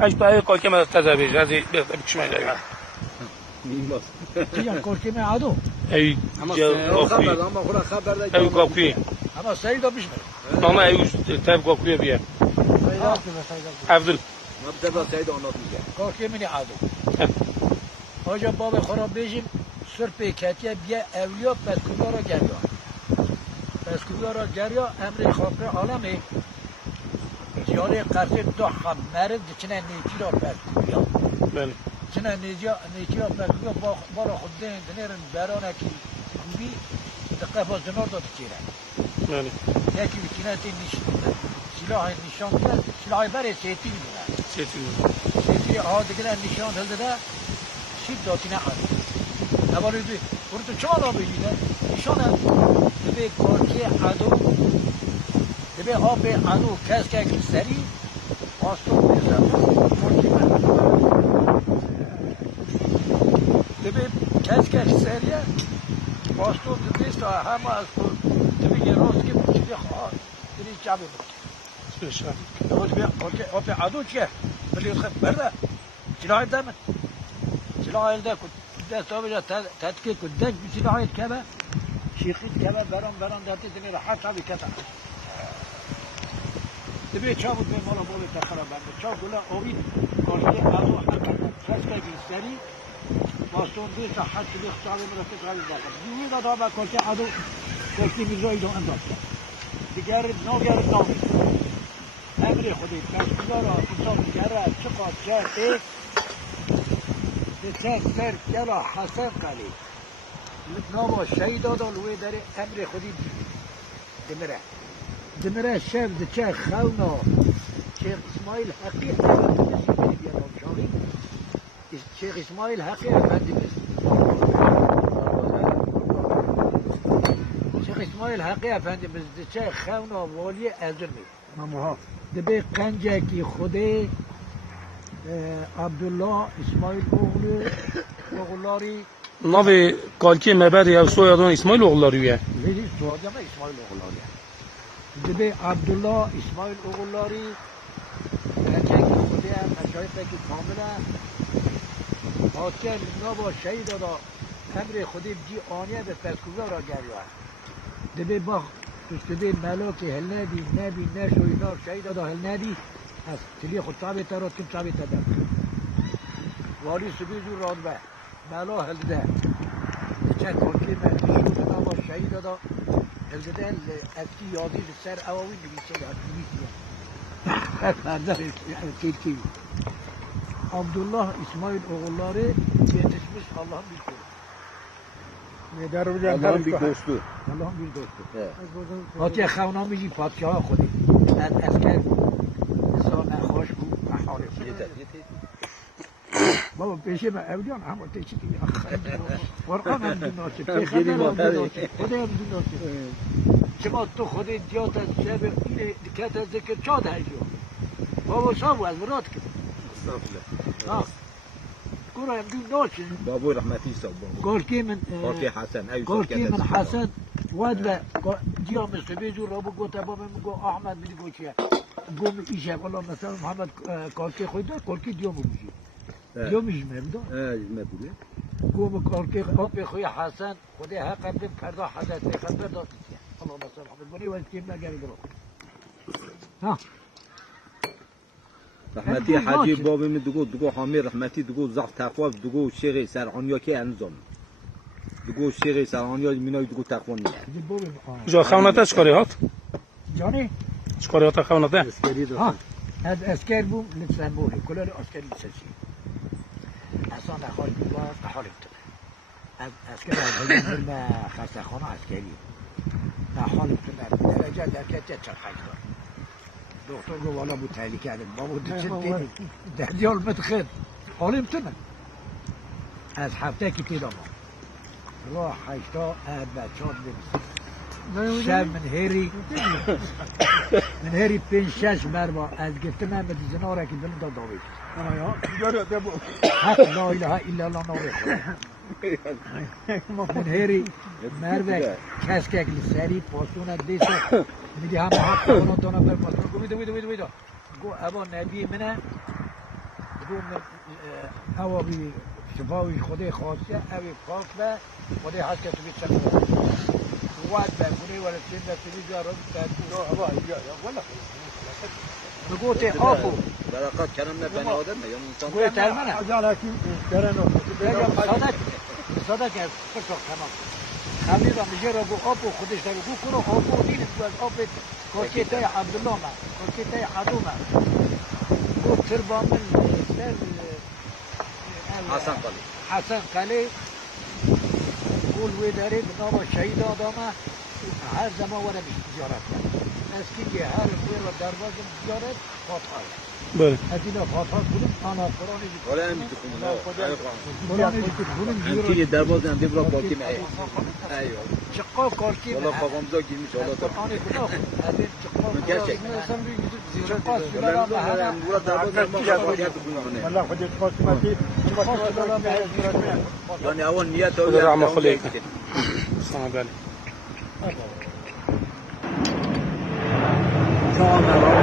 اش برای کاکی من تذابیج از بکش من جایی چیه کاکی من عدو ای کاکی ای کاکی اما سعید ها بیش بره نه ای تاب کاکی بیا عبدال مبتدا سعید آنات میگه کاکی من عدو آجا باب خراب بیشیم سر پیکتیه بیا اولیا پسکویا را گریا پسکویا را گریا امر خاطر عالمه جاره قصد دو مرد چنه نیکی را پسکویا بله چنه نیکی را پسکویا بارا خود دنیرن برانه کی گوبی دقیقه با زنار داد چیره بله یکی بکنه سلاح نشان کرد سلاح بره سیتی میدونه سیتی ها دیگه نشان هلده شید داتی نخواهد نباید بی برو تو چه را بگیده نشان هست دبه کارکی عدو دبه آب عدو کس که سری آستو بزن کارکی من دبه کس که سریه آستو بزنست همه از دبه یه راست که چیزی خواهد دبه جبه بود دبه کارکی آب عدو چیه بلی خب برده سلاح دمت سلاح ده کن دست آبجا تدکیه کن دک بی سلاحیت که با شیخیت که با بران داتی دمی را حق چابی کتا دبی چا بود به مالا بولی تخرا بنده چا گلا آوید کارکی عدو حقا خسته بی سری باستون بیست حد بی اختیاری مرتب غالی داکن دیوی دادا با کارکی عدو کارکی میزایی دو انداز کرد دیگر ناگرد نامید امری خودی پس را انسان گره چقا چه سر جلا حسن قلی نام شهید داد لوی داره امر خودی دمره شب چه خونا شیخ اسماعیل حقی شیخ اسماعیل حقی افندی شیخ اسماعیل حقی افندی چه خونا والی ازمی ماموها دبی قنجه کی خوده عبدالله اسماعیل اوغلاری نوی کالکی مبر یا سویادان اسماعیل اوغلاریه لیدی سوادم اسماعیل اوغلاریه دبی عبدالله اسماعیل اوغلاری قنجه کی خوده مشایخ کی کامله حاکم نبا شهید دادا امر خودی بجی آنیه به پسکوزا را گریوه دبی باخ تشکده ملاک هل ندی نبی نشوی نار شهید دادا هل ندی از تلی خود تابه تراد کم تابه تدر والی سبی زور راد به ملا هل ده چه کارکی من شود نبا شهید دادا هل ده افتی یادی سر اواوی نویسه ده نویسه مردر تلکی عبدالله اسماعیل اوغلاری یتشمش اللهم بیکن اللهم بی دوستو اللهم بی دوستو حاتی خونا میجی پادشاه خودی از اسکر سانه خوش بود محارب بابا پیشه با اولیان همه تیچی دیگه ورقان هم دون ناشه پیخنده هم دون ناشه خدا هم دون ناشه چما تو خودی دیات از شب اینه دکت از ذکر چا ده جو بابا صاحب از مراد کن کورا هم دون ناشه بابو رحمتی صاحب کارکی من کارکی من حسن واد و دیام سبیجو رابو گوته بابا میگو احمد میگو چیه گم ایشه والله مثلا محمد کارکی خود کارکی دیامو میگی دیامش میگم مبوله گم کارکی آب خوی حسن خدا حق قبل کرده حضرت پیغمبر داد چیه الله مثلا محمد بنی وقت کیم نگری درو ها رحمتی حاجی بابا می دگو حامی رحمتی دگو زخ تقوا دگو شیخ سرحانیا که انزام دگو شیخ سرحانیا مینای دگو تقوا نیه جا خونته چکاری هات؟ جانی؟ چکاری هات خونته؟ ها از اسکر بوم لسنبولی کلال اسکری سسی اصلا نخواهی بیبار نحالیم تو از اسکر از هایی برم خسته خانه اسکری نحالیم تو درجه درکت چرخش دار دکتر گو والا بود تحلیل کردم بابا دیدی در دیال متخد حالیم تو من از هفته که تیدا ما راه هشتا بچه ها ببیست شب من هری پنج شش مربا از گفتم من به زناره که دلم دا داوید حق لا اله الا الله ناره خود من هری مربا کس که اگلی سری پاسونه دیسه میگه همه حق کنه دانه بر پاسونه گو بیدو گو ابا نبی منه دو اوابی شفاوی خودی خاصیه اوی پاک و خودی هست که توی چند وقت بگونه ولی سین دستی جارم بگو تی آبو برکات کردن نه بنی آدم یا انسان گوی ترمنه جانکی کرنو بگم صادق است فکر کنم خمی را میگه را گو آبو خودش را گو کنو آبو دین تو از آب کاکیتای عبدالله من کاکیتای عدو من گو تربامن حسن قلی قول ویداری بنام شهید آدامه هر زمان وره بیش تجارت کرد از که هر ویر و درواز تجارت فاتحه بله از اینا فاتحه کنیم آنا قرآنی ولا هم تخوننا قرآنی کنیم هم تيجي دربوز هم دبرا باقي معي ايوه شقاق کارکی والله فقامزا گیرمیش حالا تا قرآنی کنم از این من گرچه شقاق ولا نورا دربوز هم ما باید بکنیم والله خودت قسمتی يعني اول نيته رحمه خليك صعب عليك